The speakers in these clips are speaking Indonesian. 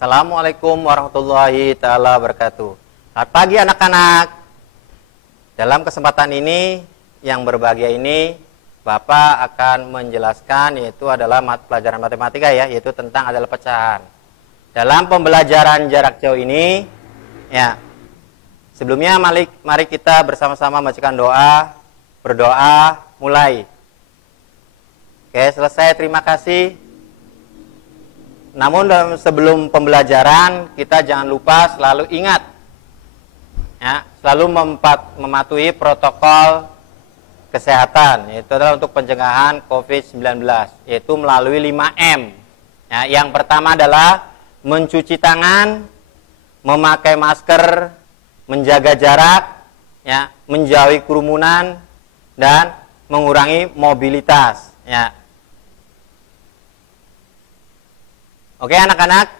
Assalamualaikum warahmatullahi ta'ala wabarakatuh. Selamat pagi anak-anak. Dalam kesempatan ini, yang berbahagia ini, Bapak akan menjelaskan yaitu adalah pelajaran matematika ya, yaitu tentang adalah pecahan. Dalam pembelajaran jarak jauh ini, ya, sebelumnya mari kita bersama-sama membacakan doa, berdoa, mulai. Oke, selesai, terima kasih. Namun sebelum pembelajaran, kita jangan lupa selalu ingat, ya, selalu mematuhi protokol kesehatan, yaitu adalah untuk pencegahan COVID-19, yaitu melalui 5M. Ya, yang pertama adalah mencuci tangan, memakai masker, menjaga jarak, ya, menjauhi kerumunan, dan mengurangi mobilitas. Ya. Oke anak-anak,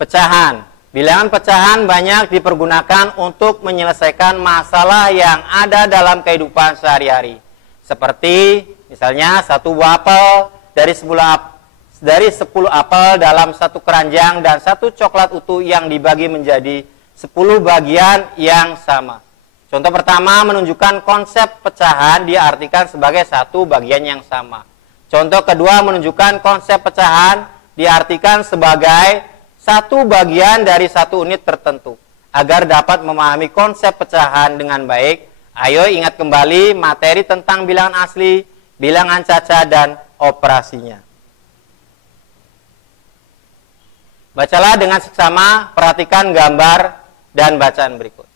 pecahan. Bilangan pecahan banyak dipergunakan untuk menyelesaikan masalah yang ada dalam kehidupan sehari-hari. Seperti misalnya satu buah apel dari 10 apel dalam satu keranjang dan satu coklat utuh yang dibagi menjadi 10 bagian yang sama. Contoh pertama menunjukkan konsep pecahan diartikan sebagai satu bagian yang sama. Contoh kedua menunjukkan konsep pecahan diartikan sebagai satu bagian dari satu unit tertentu. Agar dapat memahami konsep pecahan dengan baik, ayo ingat kembali materi tentang bilangan asli, bilangan caca, dan operasinya. Bacalah dengan seksama, perhatikan gambar dan bacaan berikut.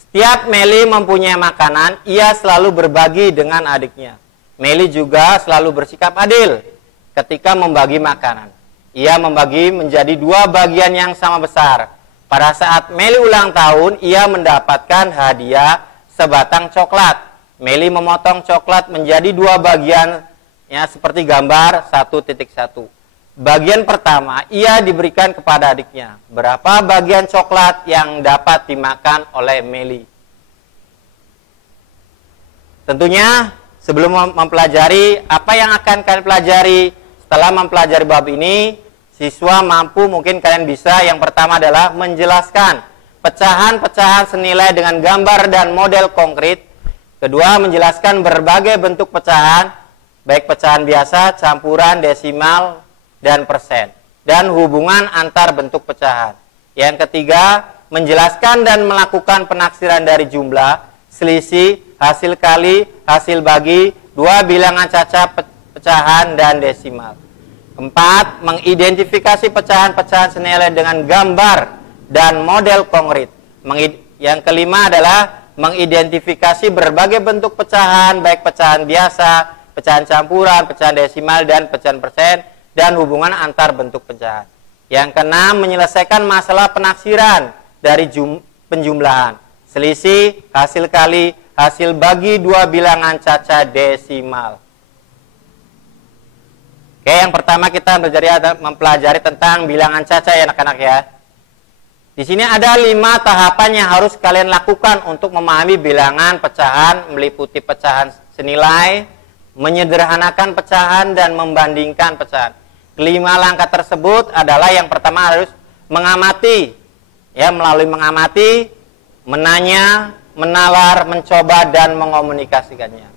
Setiap Meli mempunyai makanan, ia selalu berbagi dengan adiknya. Meli juga selalu bersikap adil ketika membagi makanan. Ia membagi menjadi 2 bagian yang sama besar. Pada saat Meli ulang tahun, ia mendapatkan hadiah sebatang coklat. Meli memotong coklat menjadi 2 bagian, ya, seperti gambar 1.1. Bagian pertama, ia diberikan kepada adiknya. Berapa bagian coklat yang dapat dimakan oleh Meli? Tentunya, sebelum mempelajari apa yang akan kalian pelajari, setelah mempelajari bab ini, siswa mampu mungkin kalian bisa yang pertama adalah menjelaskan pecahan-pecahan senilai dengan gambar dan model konkret. Kedua, menjelaskan berbagai bentuk pecahan, baik pecahan biasa, campuran, desimal, dan persen, dan hubungan antar bentuk pecahan. Yang ketiga, menjelaskan dan melakukan penaksiran dari jumlah, selisih, hasil kali, hasil bagi, 2 bilangan caca, pecahan, dan desimal. 4. Mengidentifikasi pecahan-pecahan senilai dengan gambar dan model konkret. Yang kelima adalah mengidentifikasi berbagai bentuk pecahan, baik pecahan biasa, pecahan campuran, pecahan desimal, dan pecahan persen, dan hubungan antar bentuk pecahan. Yang keenam, menyelesaikan masalah penaksiran dari penjumlahan, selisih, hasil kali, hasil bagi, 2 bilangan caca, desimal. Oke, yang pertama kita mempelajari tentang bilangan caca ya anak-anak ya. Di sini ada 5 tahapan yang harus kalian lakukan untuk memahami bilangan pecahan, meliputi pecahan senilai, menyederhanakan pecahan, dan membandingkan pecahan. Kelima langkah tersebut adalah yang pertama harus mengamati, ya, melalui mengamati, menanya, menawar, mencoba, dan mengomunikasikannya.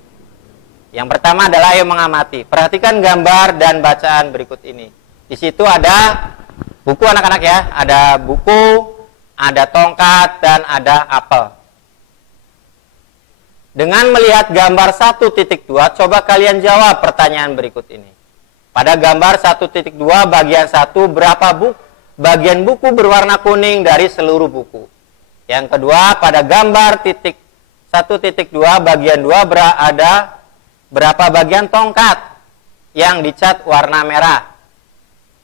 Yang pertama adalah ayo mengamati. Perhatikan gambar dan bacaan berikut ini. Di situ ada buku anak-anak ya, ada buku, ada tongkat, dan ada apel. Dengan melihat gambar 1.2, coba kalian jawab pertanyaan berikut ini. Pada gambar 1.2 bagian 1, berapa bagian buku berwarna kuning dari seluruh buku? Yang kedua, pada gambar 1.2 bagian 2 ada berapa bagian tongkat yang dicat warna merah?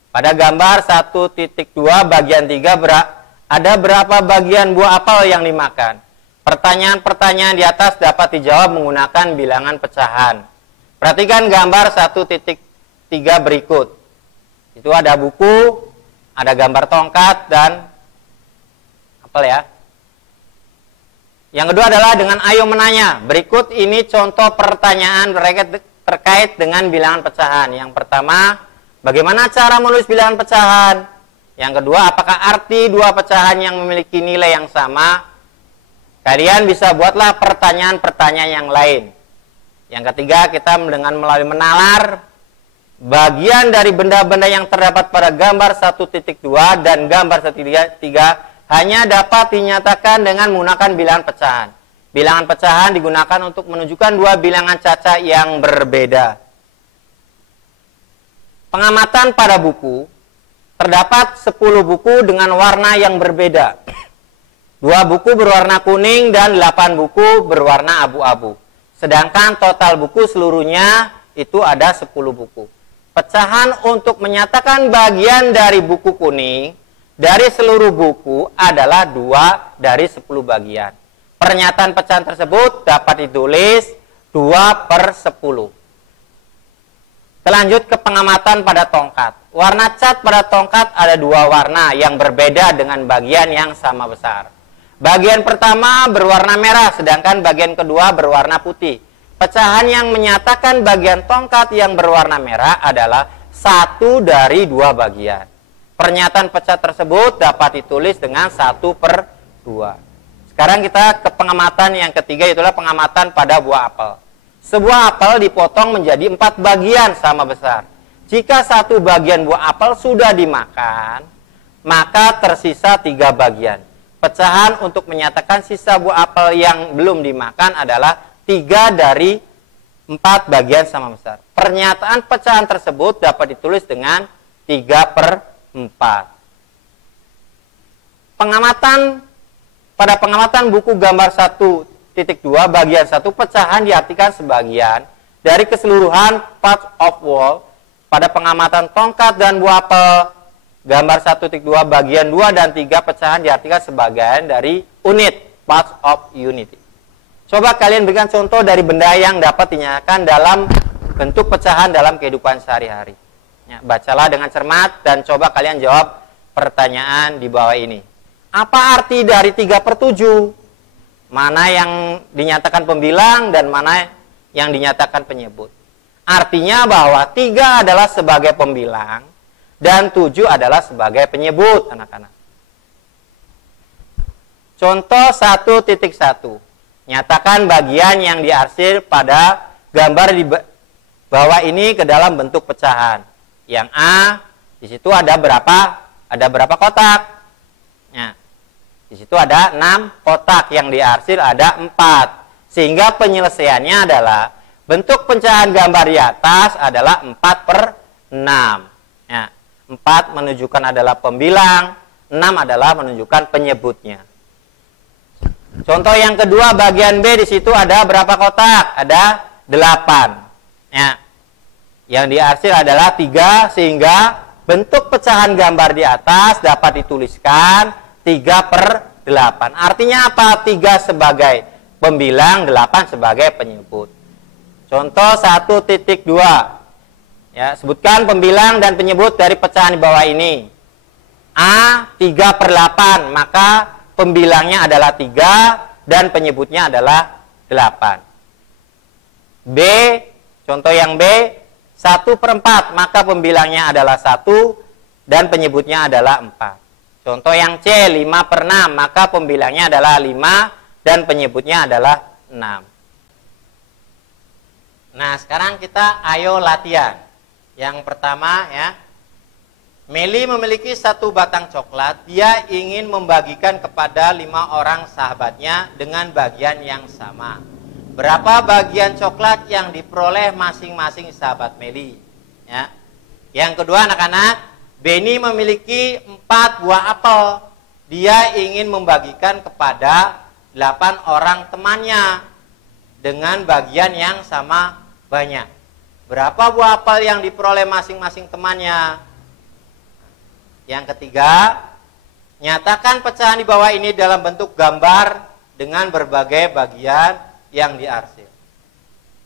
Pada gambar 1.2 bagian 3 ada berapa bagian buah apel yang dimakan? Pertanyaan-pertanyaan di atas dapat dijawab menggunakan bilangan pecahan. Perhatikan gambar 1.3 berikut. Itu ada buku, ada gambar tongkat, dan apel ya. Yang kedua adalah dengan ayo menanya. Berikut ini contoh pertanyaan terkait dengan bilangan pecahan. Yang pertama, Bagaimana cara menulis bilangan pecahan? Yang kedua, apakah arti dua pecahan yang memiliki nilai yang sama? Kalian bisa buatlah pertanyaan-pertanyaan yang lain. Yang ketiga, kita dengan melalui menalar bagian dari benda-benda yang terdapat pada gambar 1.2 dan gambar 1.3 hanya dapat dinyatakan dengan menggunakan bilangan pecahan. Bilangan pecahan digunakan untuk menunjukkan dua bilangan caca yang berbeda. Pengamatan pada buku, terdapat 10 buku dengan warna yang berbeda. 2 buku berwarna kuning dan 8 buku berwarna abu-abu. Sedangkan total buku seluruhnya itu ada 10 buku. Pecahan untuk menyatakan bagian dari buku kuning dari seluruh buku adalah 2 dari 10 bagian. Pernyataan pecahan tersebut dapat ditulis 2/10. Kita lanjut ke pengamatan pada tongkat. Warna cat pada tongkat ada 2 warna yang berbeda dengan bagian yang sama besar. Bagian pertama berwarna merah, sedangkan bagian kedua berwarna putih. Pecahan yang menyatakan bagian tongkat yang berwarna merah adalah 1 dari 2 bagian. Pernyataan pecahan tersebut dapat ditulis dengan 1/2. Sekarang kita ke pengamatan yang ketiga, itulah pengamatan pada buah apel. Sebuah apel dipotong menjadi 4 bagian sama besar. Jika 1 bagian buah apel sudah dimakan, maka tersisa 3 bagian. Pecahan untuk menyatakan sisa buah apel yang belum dimakan adalah 3 dari 4 bagian sama besar. Pernyataan pecahan tersebut dapat ditulis dengan 3/4. Pada pengamatan buku gambar 1.2 bagian 1, pecahan diartikan sebagian dari keseluruhan parts of whole. Pada pengamatan tongkat dan buah apel gambar 1.2 bagian 2 dan 3, pecahan diartikan sebagian dari unit parts of unity. Coba kalian berikan contoh dari benda yang dapat dinyatakan dalam bentuk pecahan dalam kehidupan sehari-hari. Ya, bacalah dengan cermat dan coba kalian jawab pertanyaan di bawah ini. Apa arti dari 3/7? Mana yang dinyatakan pembilang dan mana yang dinyatakan penyebut. Artinya bahwa 3 adalah sebagai pembilang dan 7 adalah sebagai penyebut, anak-anak. Contoh 1.1. Nyatakan bagian yang diarsir pada gambar di bawah ini ke dalam bentuk pecahan. Yang A, di situ ada berapa? Ada berapa kotak? Ya. Di situ ada 6 kotak, yang diarsir ada 4. Sehingga penyelesaiannya adalah bentuk pecahan gambar di atas adalah 4/6. Ya, 4 menunjukkan adalah pembilang, 6 adalah menunjukkan penyebutnya. Contoh yang kedua, bagian B, di situ ada berapa kotak? Ada 8. Ya. Yang diarsir adalah 3, sehingga bentuk pecahan gambar di atas dapat dituliskan 3/8. Artinya apa? 3 sebagai pembilang, 8 sebagai penyebut. Contoh 1.2. Ya, sebutkan pembilang dan penyebut dari pecahan di bawah ini. A 3/8, maka pembilangnya adalah 3 dan penyebutnya adalah 8. B, contoh yang B, 1/4, maka pembilangnya adalah 1 dan penyebutnya adalah 4. Contoh yang C, 5/6, maka pembilangnya adalah 5 dan penyebutnya adalah 6. Nah, sekarang kita ayo latihan. Yang pertama ya, Meli memiliki 1 batang coklat. Dia ingin membagikan kepada 5 orang sahabatnya dengan bagian yang sama. Berapa bagian coklat yang diperoleh masing-masing sahabat Meli? Ya. Yang kedua, anak-anak, Benny memiliki 4 buah apel. Dia ingin membagikan kepada 8 orang temannya dengan bagian yang sama banyak. Berapa buah apel yang diperoleh masing-masing temannya? Yang ketiga, nyatakan pecahan di bawah ini dalam bentuk gambar dengan berbagai bagian yang diarsir.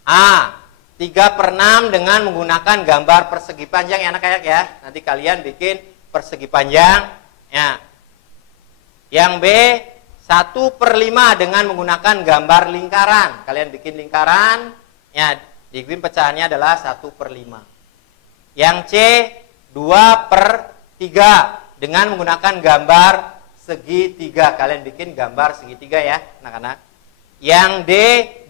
A, 3/6 dengan menggunakan gambar persegi panjang ya anak-anak ya. Nanti kalian bikin persegi panjang ya. Yang B, 1/5 dengan menggunakan gambar lingkaran. Kalian bikin lingkaran ya, bikin pecahannya adalah 1/5. Yang C, 2/3 dengan menggunakan gambar segitiga. Kalian bikin gambar segitiga ya anak-anak. Yang D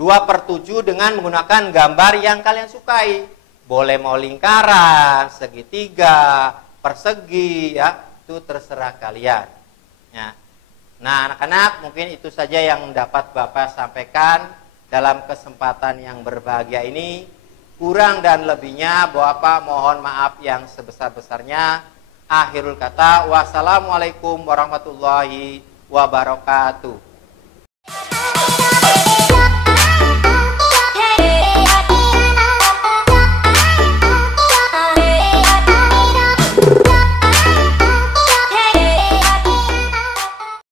2/7 dengan menggunakan gambar yang kalian sukai. Boleh mau lingkaran, segitiga, persegi ya, itu terserah kalian. Ya. Nah anak-anak mungkin itu saja yang dapat Bapak sampaikan dalam kesempatan yang berbahagia ini. Kurang dan lebihnya Bapak mohon maaf yang sebesar-besarnya. Akhirul kata, wassalamualaikum warahmatullahi wabarakatuh.